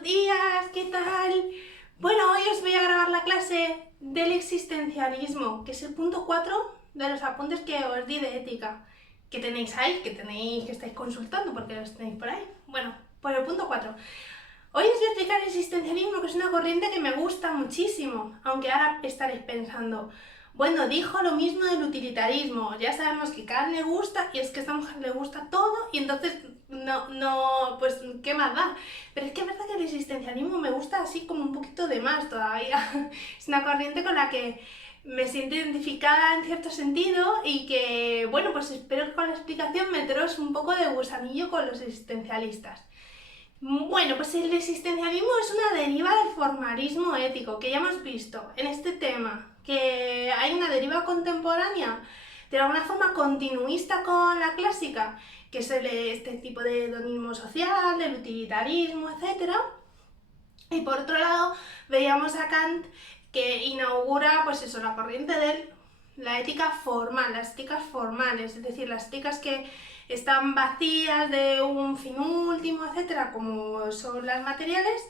Buenos días, ¿qué tal? Bueno, hoy os voy a grabar la clase del existencialismo, que es el punto 4 de los apuntes que os di de ética, que tenéis ahí, que estáis consultando porque los tenéis por ahí. Bueno, pues el punto 4. Hoy os voy a explicar el existencialismo, que es una corriente que me gusta muchísimo, aunque ahora estaréis pensando, bueno, dijo lo mismo del utilitarismo, ya sabemos que Kant le gusta y es que a esta mujer le gusta todo y entonces pues ¿qué más da? Pero es que es verdad que el existencialismo me gusta así como un poquito de más todavía. Es una corriente con la que me siento identificada en cierto sentido y que, bueno, pues espero que con la explicación meteros un poco de gusanillo con los existencialistas. Bueno, pues el existencialismo es una deriva del formalismo ético, que ya hemos visto en este tema, que hay una deriva contemporánea, de alguna forma continuista con la clásica, que es este tipo de hedonismo social, del utilitarismo, etc. Y por otro lado, veíamos a Kant que inaugura, pues eso, la corriente de la ética formal, las éticas formales, es decir, las éticas que están vacías de un fin último, etcétera, como son las materiales,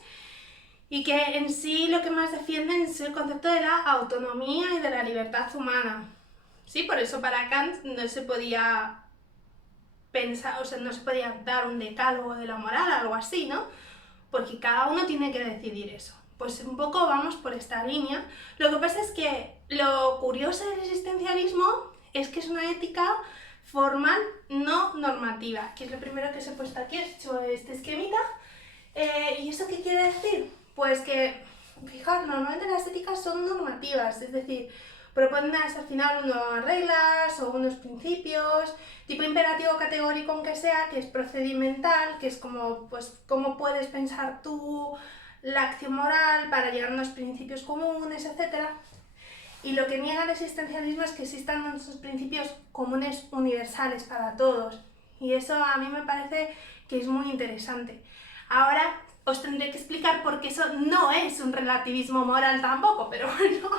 y que en sí lo que más defienden es el concepto de la autonomía y de la libertad humana. Sí, por eso para Kant no se podía pensar, o sea, no se podía dar un decálogo de la moral, algo así, ¿no? Porque cada uno tiene que decidir eso. Pues un poco vamos por esta línea. Lo que pasa es que lo curioso del existencialismo es que es una ética formal no normativa, que es lo primero que os he puesto aquí, os he hecho este esquemita. ¿Y eso qué quiere decir? Pues que, fijaos, normalmente las éticas son normativas, es decir, proponen al final unas reglas o unos principios, tipo imperativo categórico aunque sea, que es procedimental, que es como, pues, cómo puedes pensar tú la acción moral para llegar a unos principios comunes, etc. Y lo que niega el existencialismo es que existan esos principios comunes universales para todos. Y eso a mí me parece que es muy interesante. Ahora os tendré que explicar por qué eso no es un relativismo moral tampoco, pero bueno,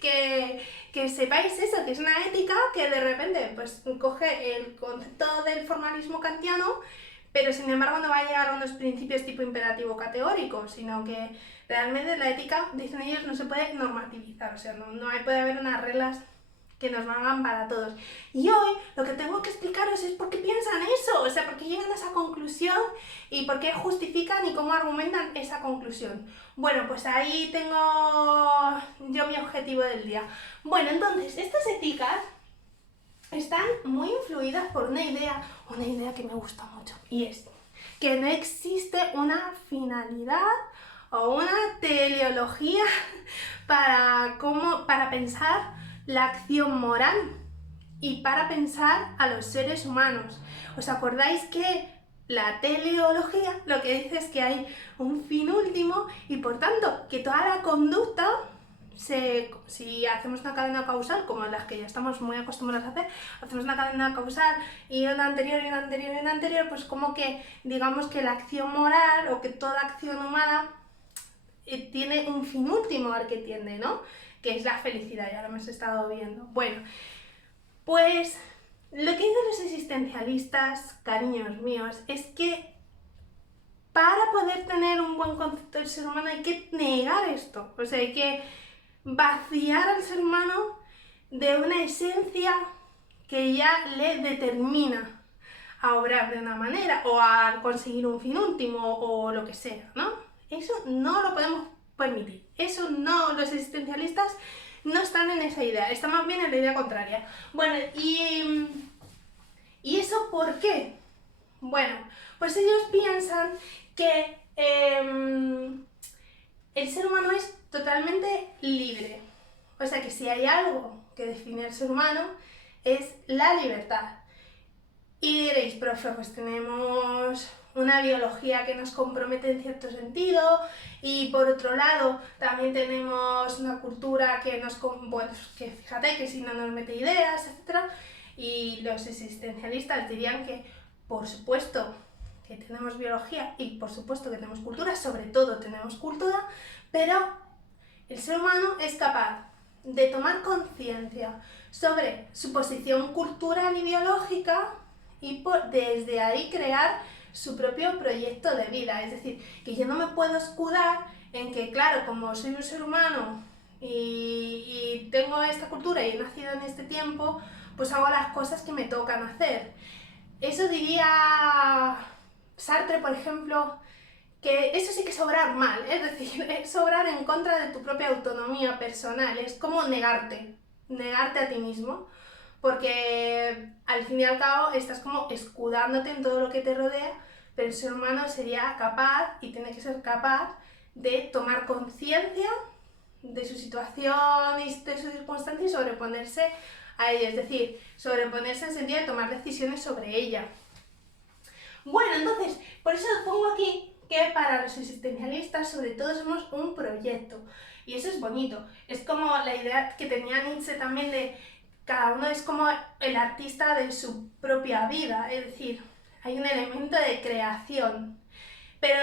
que sepáis eso, que es una ética que de repente pues coge el concepto del formalismo kantiano, pero sin embargo no va a llegar a unos principios tipo imperativo categórico, sino que realmente la ética, dicen ellos, no se puede normativizar, o sea, no puede haber unas reglas que nos valgan para todos. Y hoy lo que tengo que explicaros es por qué piensan eso, o sea, por qué llegan a esa conclusión y por qué justifican y cómo argumentan esa conclusión. Bueno, pues ahí tengo yo mi objetivo del día. Bueno, entonces, estas éticas están muy influidas por una idea que me gusta mucho, y es que no existe una finalidad o una teleología para pensar la acción moral y para pensar a los seres humanos. ¿Os acordáis que la teleología lo que dice es que hay un fin último y por tanto que toda la conducta, si hacemos una cadena causal, como las que ya estamos muy acostumbrados a hacer, hacemos una cadena causal y una anterior y una anterior y una anterior, pues como que digamos que la acción moral o que toda acción humana tiene un fin último al que tiende, ¿no? Que es la felicidad, ya lo hemos estado viendo. Bueno, pues lo que dicen los existencialistas, cariños míos, es que para poder tener un buen concepto del ser humano hay que negar esto, o sea, hay que vaciar al ser humano de una esencia que ya le determina a obrar de una manera o a conseguir un fin último o lo que sea, ¿no? Eso no lo podemos permitir. Eso no, los existencialistas no están en esa idea, están más bien en la idea contraria. Bueno, ¿y eso por qué? Bueno, pues ellos piensan que el ser humano es totalmente libre. O sea que si hay algo que define al ser humano es la libertad. Y diréis, profe, pues tenemos una biología que nos compromete en cierto sentido y por otro lado también tenemos una cultura que bueno, que fíjate que si no nos mete ideas, etc. Y los existencialistas dirían que por supuesto que tenemos biología y por supuesto que tenemos cultura, sobre todo tenemos cultura, pero el ser humano es capaz de tomar conciencia sobre su posición cultural y biológica y desde ahí crear su propio proyecto de vida. Es decir, que yo no me puedo escudar en que, claro, como soy un ser humano y tengo esta cultura y he nacido en este tiempo, pues hago las cosas que me tocan hacer. Eso diría Sartre, por ejemplo, que eso sí que es obrar mal, es decir, es obrar en contra de tu propia autonomía personal, es como negarte a ti mismo, porque al fin y al cabo estás como escudándote en todo lo que te rodea, pero el ser humano sería capaz y tiene que ser capaz de tomar conciencia de su situación y de su circunstancia y sobreponerse a ella, es decir, sobreponerse en el sentido de tomar decisiones sobre ella. Bueno, entonces, por eso pongo aquí que para los existencialistas sobre todo somos un proyecto, y eso es bonito, es como la idea que tenía Nietzsche también de cada uno es como el artista de su propia vida, es decir, hay un elemento de creación, pero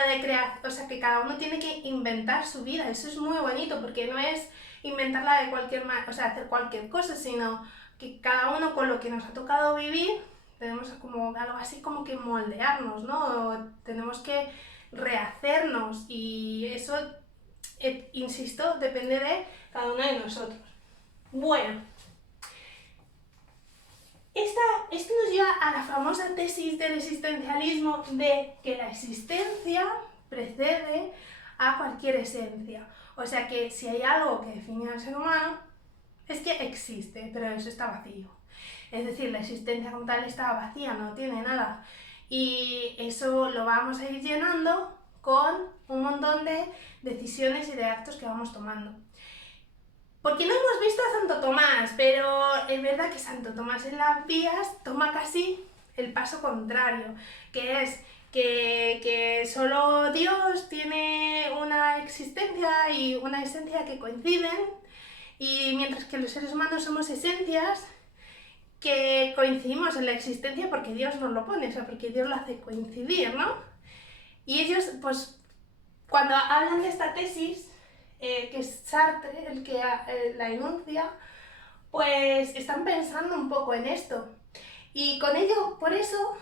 o sea, que cada uno tiene que inventar su vida, eso es muy bonito, porque no es inventarla de cualquier manera, o sea, hacer cualquier cosa, sino que cada uno con lo que nos ha tocado vivir, tenemos como algo así como que moldearnos, ¿no? Tenemos que rehacernos y eso, insisto, depende de cada uno de nosotros. Bueno, esto nos lleva a la famosa tesis del existencialismo de que la existencia precede a cualquier esencia. O sea que si hay algo que define al ser humano, es que existe, pero eso está vacío. Es decir, la existencia como tal está vacía, no tiene nada. Y eso lo vamos a ir llenando con un montón de decisiones y de actos que vamos tomando. Porque no hemos visto a Santo Tomás, pero es verdad que Santo Tomás en las vías toma casi el paso contrario, que es que solo Dios tiene una existencia y una esencia que coinciden, y mientras que los seres humanos somos esencias que coincidimos en la existencia porque Dios nos lo pone, o sea, porque Dios lo hace coincidir, ¿no? Y ellos, pues, cuando hablan de esta tesis, que es Sartre el que la enuncia, pues están pensando un poco en esto. Y con ello, por eso,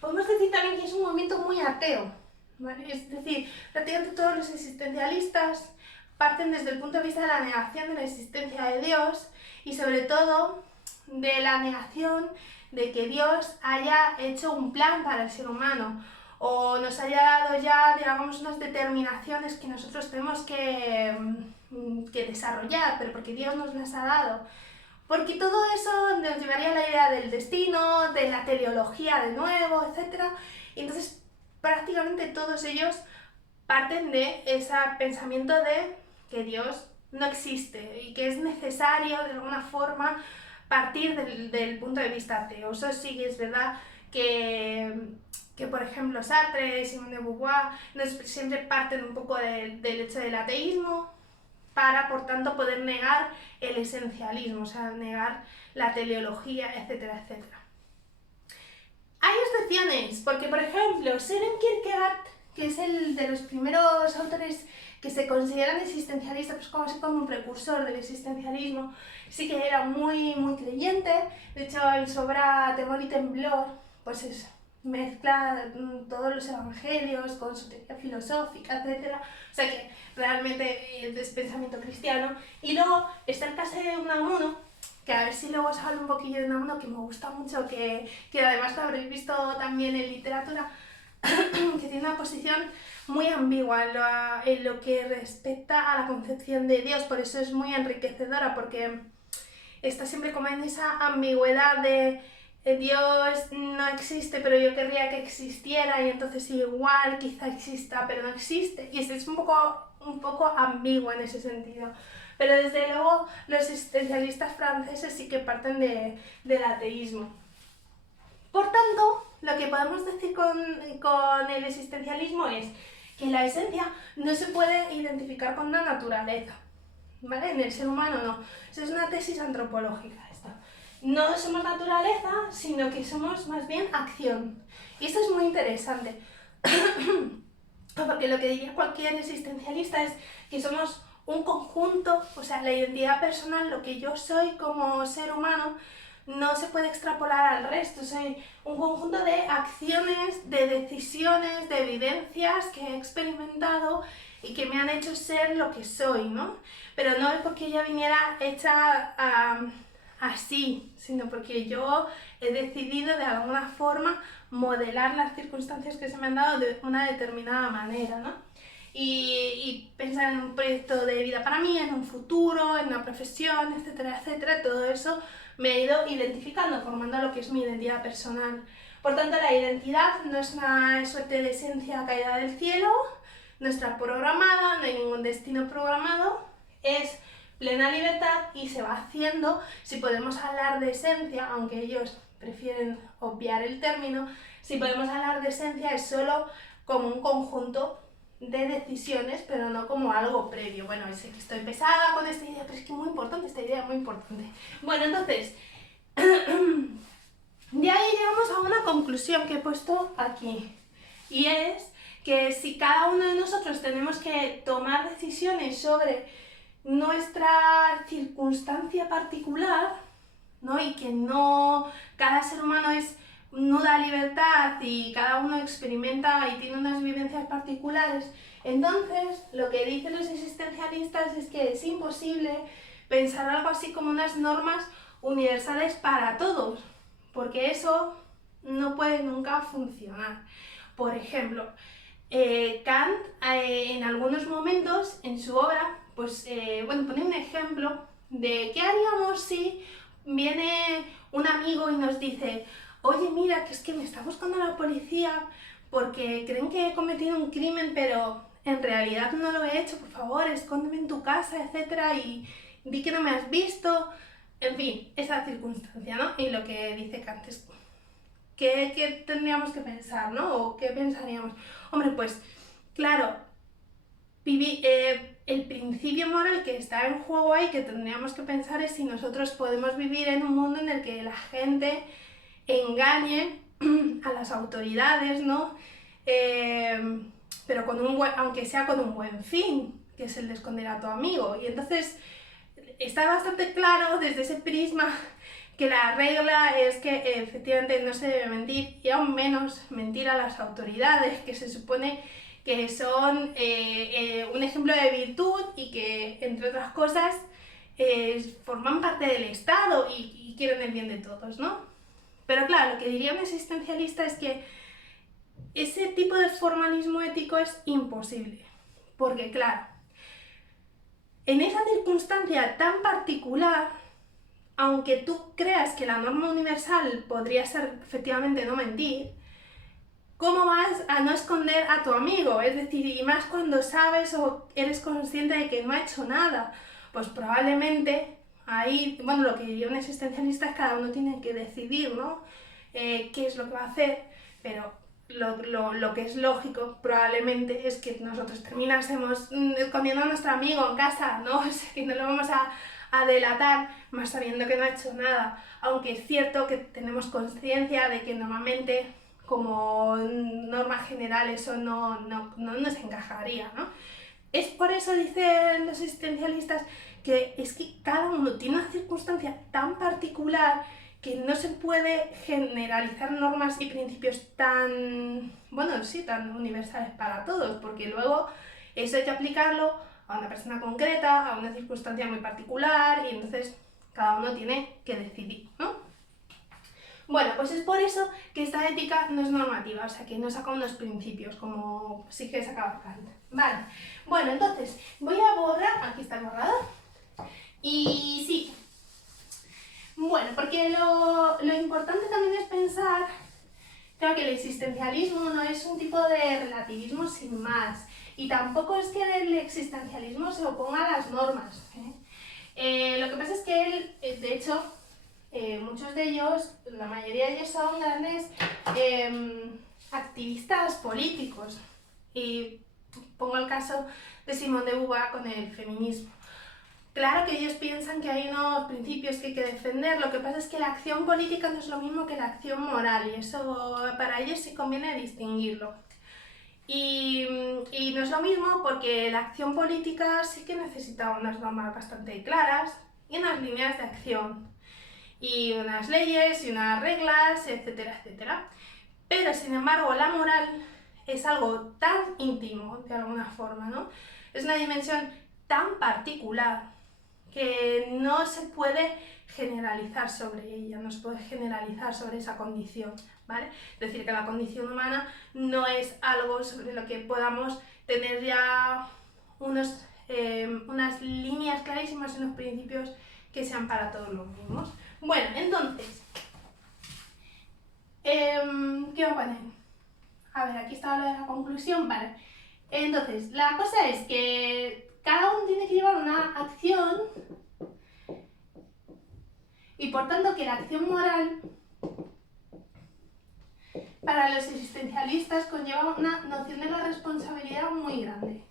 podemos decir también que es un movimiento muy ateo, ¿vale? Es decir, prácticamente todos los existencialistas parten desde el punto de vista de la negación de la existencia de Dios y sobre todo de la negación de que Dios haya hecho un plan para el ser humano o nos haya dado ya, digamos, unas determinaciones que nosotros tenemos que desarrollar, pero porque Dios nos las ha dado. Porque todo eso nos llevaría a la idea del destino, de la teleología de nuevo, etc. Y entonces prácticamente todos ellos parten de ese pensamiento de que Dios no existe y que es necesario de alguna forma partir del punto de vista ateo. Eso sí que es verdad que por ejemplo Sartre, Simone de Beauvoir siempre parten un poco del hecho del ateísmo para por tanto poder negar el esencialismo, o sea, negar la teleología, etcétera, etcétera. Hay excepciones, porque por ejemplo Søren Kierkegaard, que es el de los primeros autores que se consideran existencialistas, pues como un precursor del existencialismo, sí que era muy, muy creyente. De hecho, en su obra Temor y Temblor, pues mezcla todos los evangelios con su teoría filosófica, etc. O sea que realmente es pensamiento cristiano. Y luego está el caso de Unamuno, que a ver si luego os hablo un poquillo de Unamuno, que me gusta mucho, que además lo habréis visto también en literatura, que tiene una posición muy ambigua en lo que respecta a la concepción de Dios, por eso es muy enriquecedora, porque está siempre como en esa ambigüedad de Dios no existe, pero yo querría que existiera, y entonces igual quizá exista, pero no existe, y es un poco ambigua en ese sentido. Pero desde luego los existencialistas franceses sí que parten del ateísmo. Por tanto, lo que podemos decir con el existencialismo es que la esencia no se puede identificar con la naturaleza, ¿vale? En el ser humano no. Eso es una tesis antropológica esta. No somos naturaleza, sino que somos más bien acción. Y esto es muy interesante, porque lo que diría cualquier existencialista es que somos un conjunto, o sea, la identidad personal, lo que yo soy como ser humano, no se puede extrapolar al resto. Soy un conjunto de acciones, de decisiones, de evidencias que he experimentado y que me han hecho ser lo que soy, ¿no? Pero no es porque ella viniera hecha así, sino porque yo he decidido de alguna forma modelar las circunstancias que se me han dado de una determinada manera, ¿no? Y pensar en un proyecto de vida para mí, en un futuro, en una profesión, etcétera, etcétera. Todo eso me he ido identificando, formando lo que es mi identidad personal. Por tanto, la identidad no es una suerte de esencia caída del cielo, no está programada, no hay ningún destino programado, es plena libertad y se va haciendo. Si podemos hablar de esencia, aunque ellos prefieren obviar el término, si podemos hablar de esencia es solo como un conjunto de decisiones, pero no como algo previo. Bueno, sé que estoy pesada con esta idea, pero es que es muy importante, esta idea es muy importante. Bueno, entonces, de ahí llegamos a una conclusión que he puesto aquí, y es que si cada uno de nosotros tenemos que tomar decisiones sobre nuestra circunstancia particular, ¿no? Y que no, cada ser humano es nuda libertad y cada uno experimenta y tiene unas vivencias particulares, entonces lo que dicen los existencialistas es que es imposible pensar algo así como unas normas universales para todos, porque eso no puede nunca funcionar. Por ejemplo, Kant en algunos momentos en su obra, pues bueno, pone un ejemplo de qué haríamos si viene un amigo y nos dice: oye, mira, que es que me está buscando la policía porque creen que he cometido un crimen, pero en realidad no lo he hecho, por favor, escóndeme en tu casa, etcétera, y di que no me has visto. En fin, esa circunstancia, ¿no? Y lo que dice Kant es ¿qué tendríamos que pensar, ¿no? ¿O qué pensaríamos? Hombre, pues, claro, el principio moral que está en juego ahí, que tendríamos que pensar, es si nosotros podemos vivir en un mundo en el que la gente engañe a las autoridades, ¿no? Pero aunque sea con un buen fin, que es el de esconder a tu amigo. Y entonces está bastante claro desde ese prisma que la regla es que efectivamente no se debe mentir, y aún menos mentir a las autoridades, que se supone que son un ejemplo de virtud y que, entre otras cosas, forman parte del Estado y quieren el bien de todos, ¿no? Pero claro, lo que diría un existencialista es que ese tipo de formalismo ético es imposible, porque claro, en esa circunstancia tan particular, aunque tú creas que la norma universal podría ser efectivamente no mentir, ¿cómo vas a no esconder a tu amigo? Es decir, y más cuando sabes o eres consciente de que no ha hecho nada, pues probablemente ahí, bueno, lo que diría un existencialista es que cada uno tiene que decidir, ¿no? Qué es lo que va a hacer, pero lo que es lógico probablemente es que nosotros terminásemos escondiendo a nuestro amigo en casa, ¿no? O sea, que no lo vamos a delatar, más sabiendo que no ha hecho nada, aunque es cierto que tenemos conciencia de que normalmente como norma general eso no nos encajaría, ¿no? Es por eso, dicen los existencialistas, que es que cada uno tiene una circunstancia tan particular que no se puede generalizar normas y principios tan, bueno, sí, tan universales para todos, porque luego eso hay que aplicarlo a una persona concreta, a una circunstancia muy particular, y entonces cada uno tiene que decidir, ¿no? Bueno, pues es por eso que esta ética no es normativa, o sea que no saca unos principios, como sí que sacaba Kant. Vale, bueno, entonces voy a borrar, aquí está el borrador, y sí, bueno, porque lo importante también es pensar, claro, que el existencialismo no es un tipo de relativismo sin más, y tampoco es que el existencialismo se oponga a las normas, lo que pasa es que él, de hecho, muchos de ellos, la mayoría de ellos son grandes activistas políticos, y pongo el caso de Simone de Beauvoir con el feminismo. Claro que ellos piensan que hay unos principios que hay que defender, lo que pasa es que la acción política no es lo mismo que la acción moral, y eso para ellos sí conviene distinguirlo. Y no es lo mismo porque la acción política sí que necesita unas normas bastante claras y unas líneas de acción. y unas leyes y unas reglas, etcétera, etcétera. Pero sin embargo la moral es algo tan íntimo, de alguna forma, ¿no? Es una dimensión tan particular que no se puede generalizar sobre ella, no se puede generalizar sobre esa condición, ¿vale? Es decir, que la condición humana no es algo sobre lo que podamos tener ya unas líneas clarísimas y unos principios que sean para todos los mismos. Bueno, entonces, ¿qué va a poner? A ver, aquí estaba lo de la conclusión, vale. Entonces, la cosa es que cada uno tiene que llevar una acción y por tanto que la acción moral para los existencialistas conlleva una noción de la responsabilidad muy grande.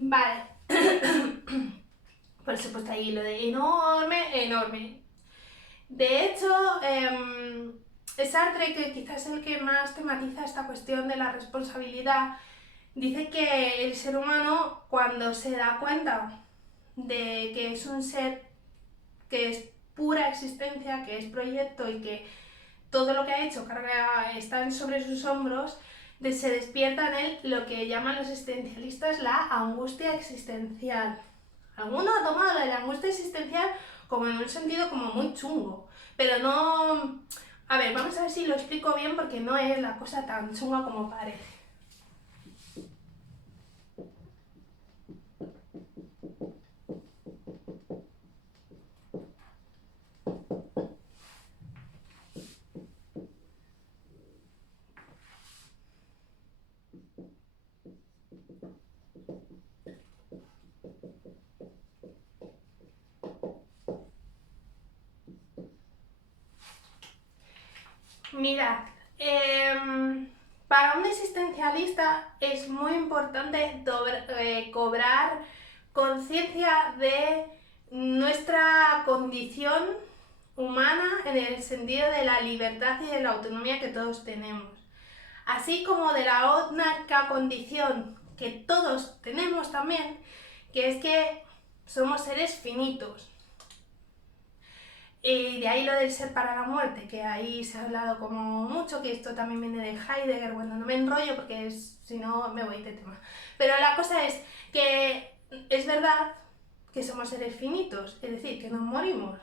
Vale. Por supuesto ahí lo de enorme. De hecho, Sartre, que quizás es el que más tematiza esta cuestión de la responsabilidad, dice que el ser humano, cuando se da cuenta de que es un ser que es pura existencia, que es proyecto y que todo lo que ha hecho está sobre sus hombros, se despierta en él lo que llaman los existencialistas la angustia existencial. Algunos ha tomado la angustia existencial como en un sentido como muy chungo, pero no... A ver, vamos a ver si lo explico bien porque no es la cosa tan chunga como parece. Mirad, para un existencialista es muy importante cobrar conciencia de nuestra condición humana en el sentido de la libertad y de la autonomía que todos tenemos, así como de la única condición que todos tenemos también, que es que somos seres finitos. Y de ahí lo del ser para la muerte, que ahí se ha hablado como mucho, que esto también viene de Heidegger. Bueno, no me enrollo porque si no me voy de tema. Pero la cosa es que es verdad que somos seres finitos, es decir, que nos morimos.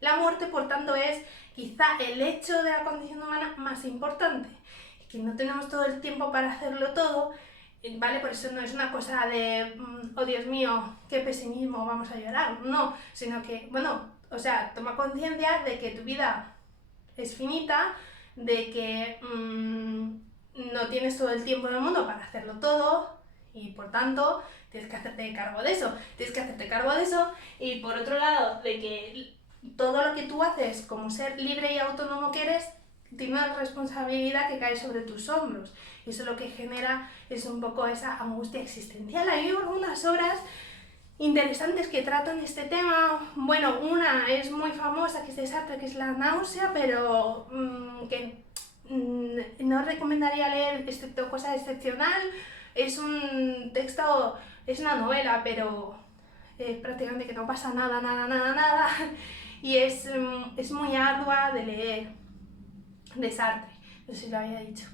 La muerte, por tanto, es quizá el hecho de la condición humana más importante, que no tenemos todo el tiempo para hacerlo todo, ¿vale? Por eso no es una cosa de, oh Dios mío, qué pesimismo, vamos a llorar, no, sino que, bueno, o sea, toma conciencia de que tu vida es finita, de que no tienes todo el tiempo del mundo para hacerlo todo y por tanto tienes que hacerte cargo de eso. Y por otro lado, de que todo lo que tú haces como ser libre y autónomo que eres tiene una responsabilidad que cae sobre tus hombros. Y eso lo que genera es un poco esa angustia existencial. Hay algunas obras interesantes que tratan este tema. Bueno, una es muy famosa, que es de Sartre, que es La náusea, pero no recomendaría leer excepto cosa excepcional. Es un texto, es una novela, pero prácticamente que no pasa nada. Y es muy ardua de leer, de Sartre, no sé si lo había dicho.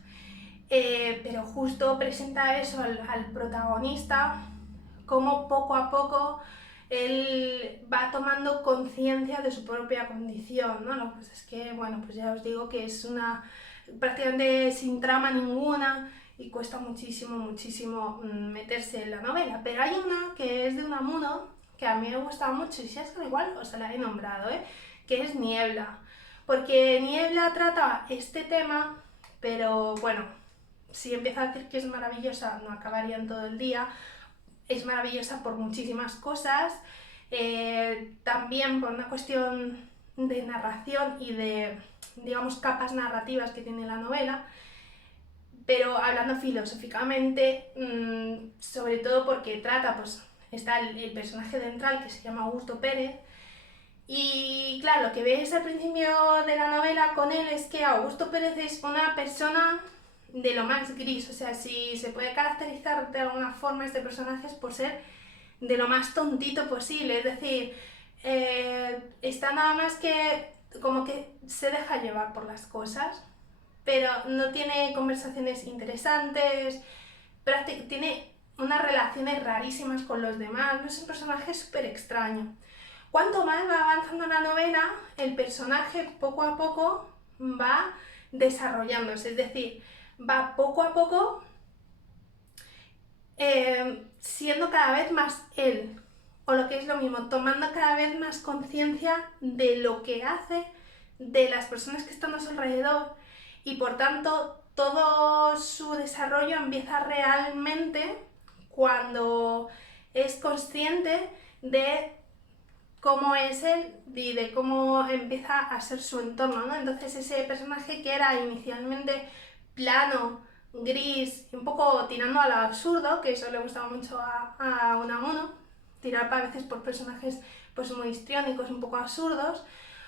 Pero justo presenta eso al protagonista, cómo poco a poco él va tomando conciencia de su propia condición, ¿no? Lo que pasa es que, bueno, pues ya os digo que es una prácticamente sin trama ninguna y cuesta muchísimo meterse en la novela. Pero hay una que es de Unamuno que a mí me gusta mucho y si es que igual os la he nombrado, que es Niebla. Porque Niebla trata este tema, pero bueno, si empiezo a decir que es maravillosa no acabaría en todo el día. Es maravillosa por muchísimas cosas, también por una cuestión de narración y de, digamos, capas narrativas que tiene la novela, pero hablando filosóficamente, sobre todo porque trata, pues está el personaje central que se llama Augusto Pérez, y claro, lo que ves al principio de la novela con él es que Augusto Pérez es una persona de lo más gris. O sea, si se puede caracterizar de alguna forma este personaje es por ser de lo más tontito posible. Es decir, está nada más que como que se deja llevar por las cosas, pero no tiene conversaciones interesantes, tiene unas relaciones rarísimas con los demás. No, es un personaje súper extraño. Cuanto más va avanzando la novela, el personaje poco a poco va desarrollándose, es decir, va poco a poco siendo cada vez más él, o lo que es lo mismo, tomando cada vez más conciencia de lo que hace, de las personas que están a su alrededor, y por tanto todo su desarrollo empieza realmente cuando es consciente de cómo es él y de cómo empieza a ser su entorno, ¿no? Entonces ese personaje que era inicialmente plano, gris, un poco tirando a lo absurdo, que eso le gustaba mucho a Unamuno, tirar a veces por personajes pues muy histriónicos, un poco absurdos,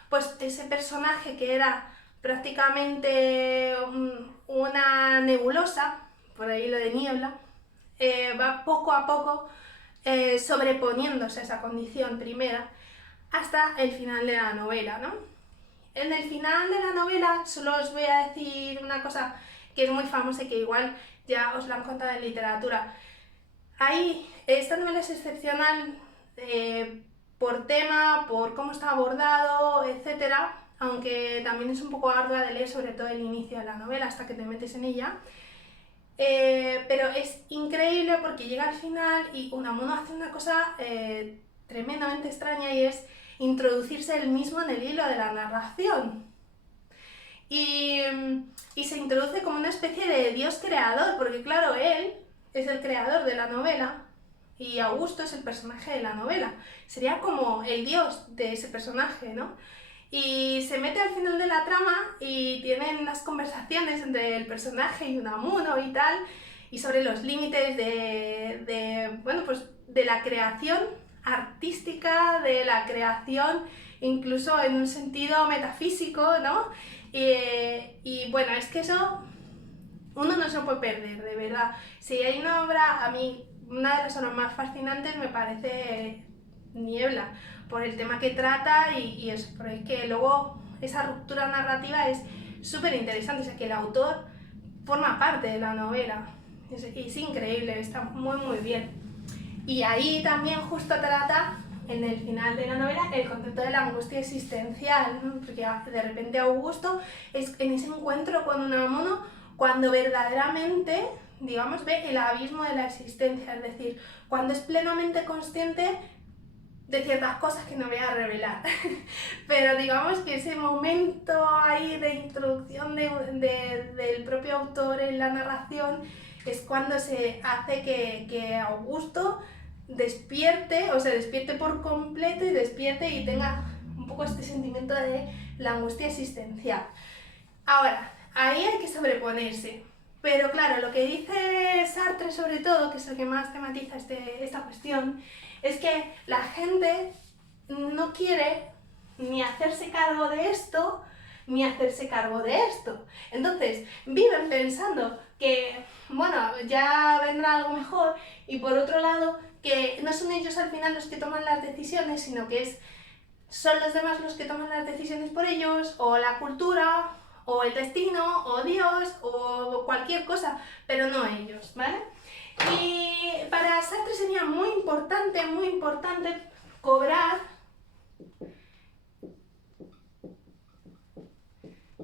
pues ese personaje que era prácticamente una nebulosa, por ahí lo de niebla, va poco a poco sobreponiéndose a esa condición primera hasta el final de la novela, ¿no? En el final de la novela solo os voy a decir una cosa que es muy famosa y que igual ya os la han contado en literatura. Ahí, esta novela es excepcional por tema, por cómo está abordado, etcétera, aunque también es un poco ardua de leer, sobre todo el inicio de la novela hasta que te metes en ella. Pero es increíble porque llega al final y Unamuno hace una cosa tremendamente extraña, y es introducirse él mismo en el hilo de la narración. Y se introduce como una especie de dios creador, porque claro, él es el creador de la novela y Augusto es el personaje de la novela. Sería como el dios de ese personaje, ¿no? Y se mete al final de la trama y tienen unas conversaciones entre el personaje y Unamuno y tal, y sobre los límites bueno, pues de la creación artística, de la creación incluso en un sentido metafísico, ¿no? Y bueno, es que eso uno no se lo puede perder, de verdad. Si hay una obra, a mí, una de las obras más fascinantes me parece Niebla, por el tema que trata y eso, pero es que luego esa ruptura narrativa es súper interesante, o sea que el autor forma parte de la novela, es increíble, está muy muy bien. Y ahí también justo trata, en el final de la novela, el concepto de la angustia existencial, ¿no? Porque de repente Augusto es en ese encuentro con Unamuno cuando verdaderamente, digamos, ve el abismo de la existencia, es decir, cuando es plenamente consciente de ciertas cosas que no voy a revelar, pero digamos que ese momento ahí de introducción del propio autor en la narración es cuando se hace que Augusto despierte, o se despierte por completo y despierte y tenga un poco este sentimiento de la angustia existencial. Ahora, ahí hay que sobreponerse, pero claro, lo que dice Sartre sobre todo, que es el que más tematiza esta cuestión, es que la gente no quiere ni hacerse cargo de esto, ni hacerse cargo de esto. Entonces, viven pensando que, bueno, ya vendrá algo mejor, y por otro lado, que no son ellos al final los que toman las decisiones, sino que son los demás los que toman las decisiones por ellos, o la cultura, o el destino, o Dios, o cualquier cosa, pero no ellos, ¿vale? Y para Sartre sería muy importante cobrar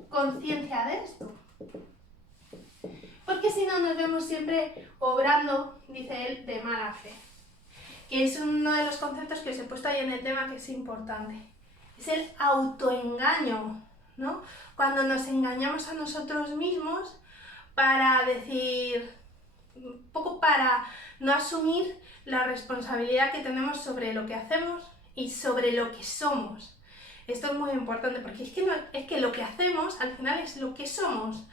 conciencia de esto. Porque si no nos vemos siempre obrando, dice él, de mala fe. Que es uno de los conceptos que os he puesto ahí en el tema que es importante. Es el autoengaño, ¿no? Cuando nos engañamos a nosotros mismos para decir, un poco para no asumir la responsabilidad que tenemos sobre lo que hacemos y sobre lo que somos. Esto es muy importante porque es que lo que hacemos al final es lo que somos.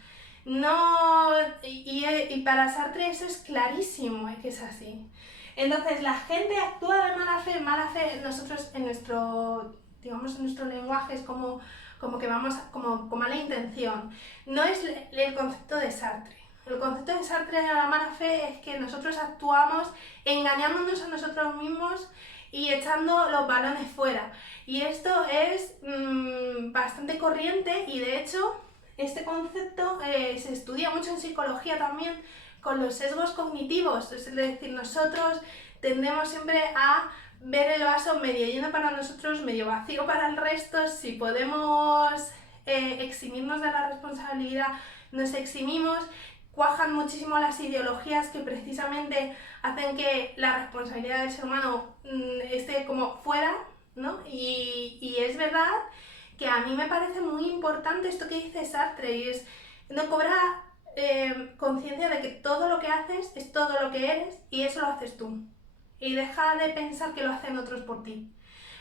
No, y para Sartre eso es clarísimo, es que es así. Entonces la gente actúa de mala fe, nosotros en nuestro, digamos, en nuestro lenguaje es como que vamos como con mala intención. No es el concepto de Sartre. el concepto de Sartre de la mala fe es que nosotros actuamos engañándonos a nosotros mismos y echando los balones fuera. Y esto es bastante corriente y de hecho este concepto se estudia mucho en psicología también con los sesgos cognitivos. Es decir, nosotros tendemos siempre a ver el vaso medio lleno para nosotros, medio vacío para el resto. Si podemos eximirnos de la responsabilidad, nos eximimos. Cuajan muchísimo las ideologías que precisamente hacen que la responsabilidad del ser humano esté como fuera, ¿no? Y es verdad que a mí me parece muy importante esto que dice Sartre, y es no cobra conciencia de que todo lo que haces es todo lo que eres y eso lo haces tú. Y deja de pensar que lo hacen otros por ti.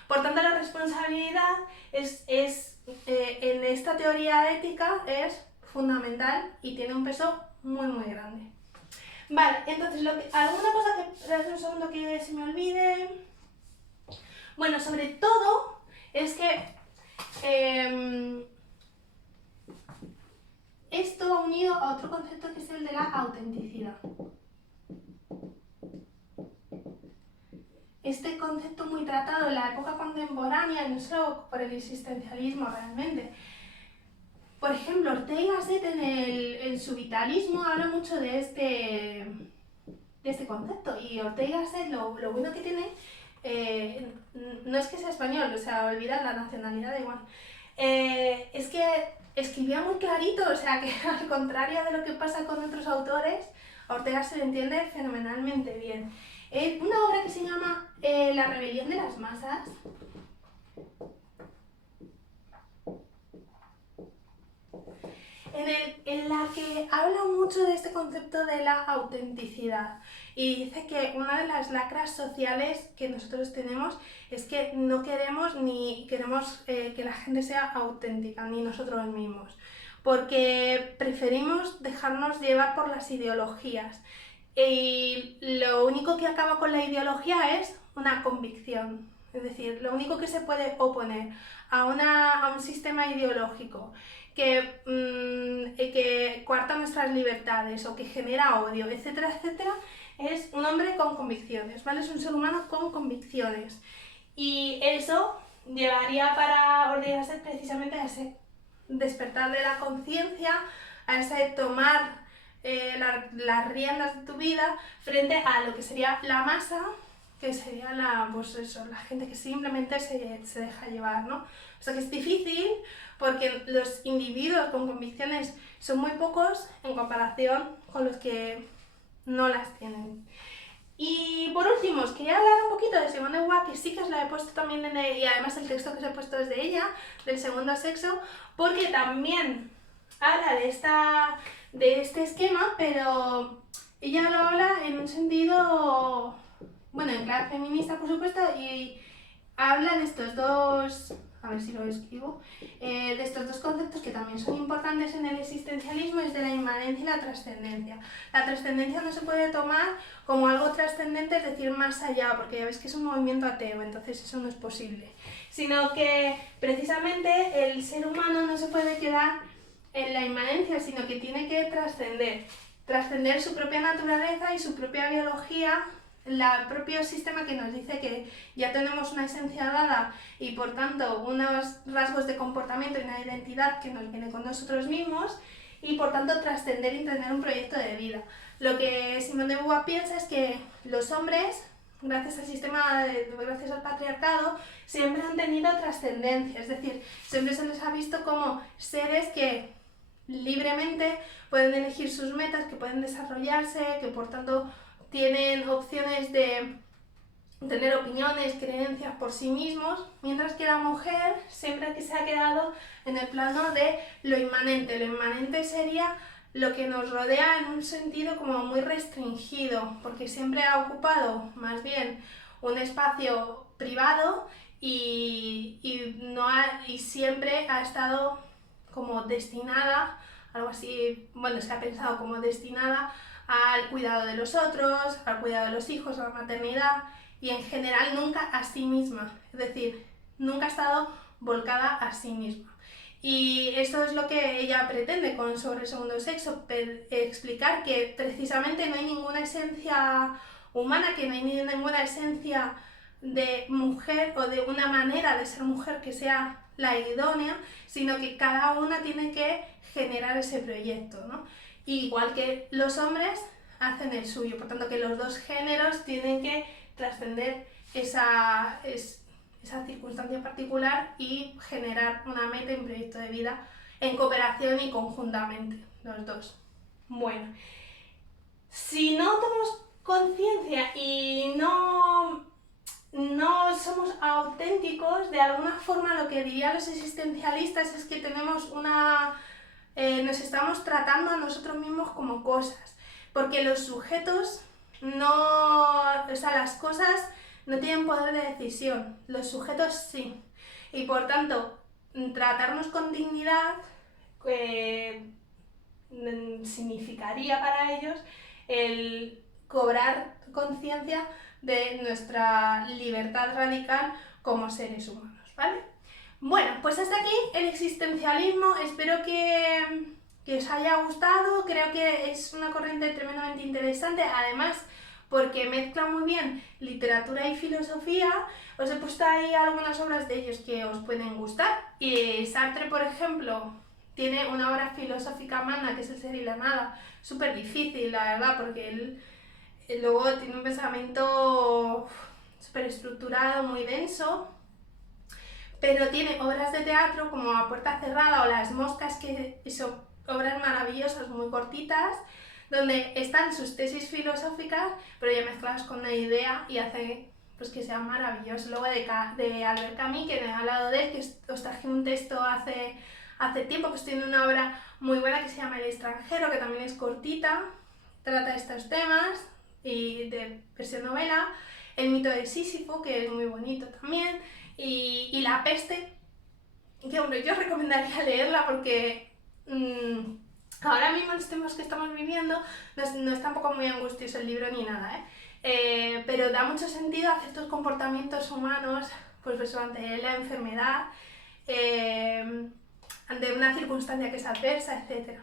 Por tanto, la responsabilidad en esta teoría ética es fundamental y tiene un peso muy muy grande. Vale, entonces, alguna cosa que un segundo que se me olvide. Bueno, sobre todo es que esto va unido a otro concepto que es el de la autenticidad. Este concepto muy tratado en la época contemporánea, no solo por el existencialismo realmente. Por ejemplo, Ortega y Gasset en su vitalismo habla mucho de este concepto, y Ortega y Gasset lo bueno que tiene, no es que sea español, o sea, olvidad la nacionalidad, da igual, es que escribía muy clarito, o sea, que al contrario de lo que pasa con otros autores, a Ortega se le entiende fenomenalmente bien. Una obra que se llama La rebelión de las masas, en la que habla mucho de este concepto de la autenticidad, y dice que una de las lacras sociales que nosotros tenemos es que no queremos ni queremos que la gente sea auténtica, ni nosotros mismos, porque preferimos dejarnos llevar por las ideologías, y lo único que acaba con la ideología es una convicción. Es decir, lo único que se puede oponer a un sistema ideológico que coarta nuestras libertades o que genera odio, etcétera, etcétera, es un hombre con convicciones, ¿vale? Es un ser humano con convicciones. Y eso llevaría para Ortega y Gasset precisamente a ese despertar de la conciencia, a ese tomar las riendas de tu vida frente a lo que sería la masa, que sería pues eso, la gente que simplemente se deja llevar, ¿no? O sea que es difícil porque los individuos con convicciones son muy pocos en comparación con los que no las tienen. Y por último, os quería hablar un poquito de Simone de Beauvoir, que sí que os la he puesto también y además el texto que os he puesto es de ella, del segundo sexo, porque también habla de este esquema, pero ella lo habla en un sentido, bueno, en clave feminista, por supuesto, y habla de estos dos, a ver si lo escribo, de estos dos conceptos que también son importantes en el existencialismo, es de la inmanencia y la trascendencia. La trascendencia no se puede tomar como algo trascendente, es decir, más allá, porque ya ves que es un movimiento ateo, entonces eso no es posible, sino que precisamente el ser humano no se puede quedar en la inmanencia, sino que tiene que trascender su propia naturaleza y su propia biología, el propio sistema que nos dice que ya tenemos una esencia dada y por tanto unos rasgos de comportamiento y una identidad que nos viene con nosotros mismos, y por tanto trascender y tener un proyecto de vida. Lo que Simone de Beauvoir piensa es que los hombres, gracias al sistema, gracias al patriarcado, siempre han tenido trascendencia, es decir, siempre se les ha visto como seres que libremente pueden elegir sus metas, que pueden desarrollarse, que por tanto tienen opciones de tener opiniones, creencias por sí mismos, mientras que la mujer siempre que se ha quedado en el plano de lo inmanente. Lo inmanente sería lo que nos rodea en un sentido como muy restringido, porque siempre ha ocupado más bien un espacio privado y siempre ha estado como destinada, algo así, bueno, se ha pensado como destinada al cuidado de los otros, al cuidado de los hijos, a la maternidad, y en general nunca a sí misma, es decir, nunca ha estado volcada a sí misma. Y esto es lo que ella pretende con Sobre el segundo sexo, explicar que precisamente no hay ninguna esencia humana, que no hay ninguna esencia de mujer o de una manera de ser mujer que sea la idónea, sino que cada una tiene que generar ese proyecto, ¿no? Igual que los hombres hacen el suyo, por tanto que los dos géneros tienen que trascender esa circunstancia particular y generar una meta y un proyecto de vida en cooperación y conjuntamente, los dos. Bueno, si no tomamos conciencia y no somos auténticos, de alguna forma lo que dirían los existencialistas es que tenemos nos estamos tratando a nosotros mismos como cosas, porque los sujetos las cosas no tienen poder de decisión, los sujetos sí, y por tanto tratarnos con dignidad significaría para ellos el cobrar conciencia de nuestra libertad radical como seres humanos, ¿vale? Bueno, pues hasta aquí el existencialismo, espero que os haya gustado, creo que es una corriente tremendamente interesante, además porque mezcla muy bien literatura y filosofía. Os he puesto ahí algunas obras de ellos que os pueden gustar, y Sartre, por ejemplo, tiene una obra filosófica magna que es El ser y la nada, súper difícil, la verdad, porque él luego tiene un pensamiento súper estructurado, muy denso, pero tiene obras de teatro como A puerta cerrada o Las moscas, que son obras maravillosas, muy cortitas, donde están sus tesis filosóficas, pero ya mezcladas con una idea y hace pues que sea maravilloso. Luego de Albert Camus, que he hablado de él, que os traje un texto hace tiempo, pues tiene una obra muy buena que se llama El extranjero, que también es cortita, trata estos temas, y de versión novela. El mito de Sísifo, que es muy bonito también, y La peste, que hombre, yo recomendaría leerla porque ahora mismo en los tiempos que estamos viviendo no es tampoco muy angustioso el libro ni nada, pero da mucho sentido a ciertos comportamientos humanos, pues ante la enfermedad, ante una circunstancia que es adversa, etc.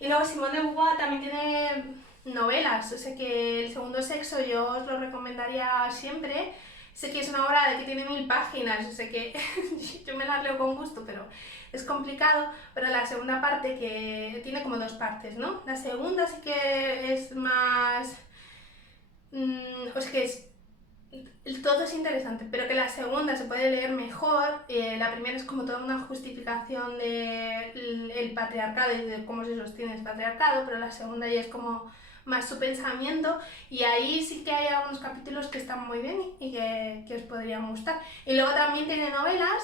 Y luego Simone de Beauvoir también tiene novelas, o sea que El segundo sexo yo os lo recomendaría siempre. Sé que es una obra de que tiene 1000 páginas, o sea que yo me las leo con gusto, pero es complicado. Pero la segunda parte, que tiene como 2 partes, ¿no? La segunda sí que es más... o sea que todo es interesante, pero que la segunda se puede leer mejor. La primera es como toda una justificación del patriarcado y de cómo se sostiene el patriarcado, pero la segunda ya es como más su pensamiento, y ahí sí que hay algunos capítulos que están muy bien y que os podrían gustar. Y luego también tiene novelas,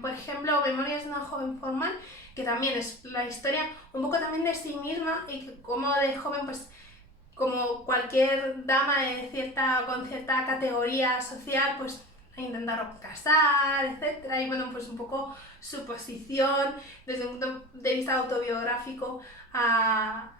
por ejemplo, Memorias de una joven formal, que también es la historia un poco también de sí misma, y que como de joven, pues como cualquier dama con cierta categoría social, pues intentaron casar, etcétera, y bueno, pues un poco su posición desde un punto de vista autobiográfico a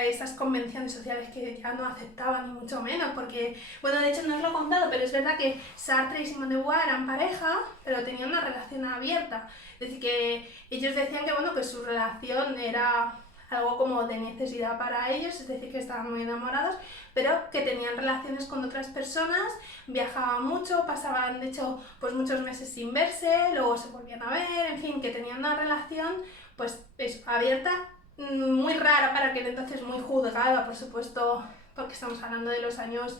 estas convenciones sociales que ya no aceptaban, ni mucho menos, porque, bueno, de hecho no os lo he contado, pero es verdad que Sartre y Simone de Beauvoir eran pareja, pero tenían una relación abierta, es decir, que ellos decían que, bueno, que su relación era algo como de necesidad para ellos, es decir, que estaban muy enamorados, pero que tenían relaciones con otras personas, viajaban mucho, pasaban de hecho pues muchos meses sin verse, luego se volvían a ver, en fin, que tenían una relación pues abierta, muy rara para aquel entonces, muy juzgada, por supuesto, porque estamos hablando de los años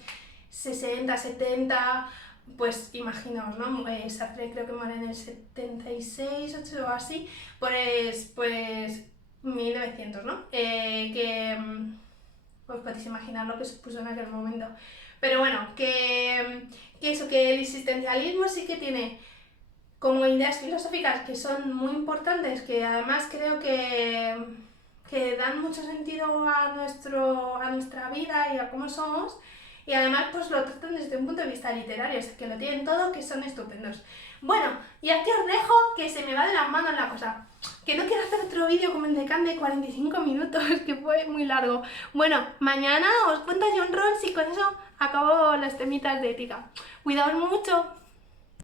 60, 70, pues imaginaos, ¿no? Sartre creo que muere en el 76, 8 o así, pues 1900, ¿no? Pues podéis imaginar lo que supuso en aquel momento. Pero bueno, que el existencialismo sí que tiene como ideas filosóficas que son muy importantes, que además creo que dan mucho sentido a nuestra vida y a cómo somos, y además pues lo tratan desde un punto de vista literario, es que lo tienen todo, que son estupendos. Bueno, y aquí os dejo, que se me va de las manos la cosa, que no quiero hacer otro vídeo como el de Can de 45 minutos, que fue muy largo. Bueno, mañana os cuento John Rawls y con eso acabo las temitas de ética. Cuidaos mucho.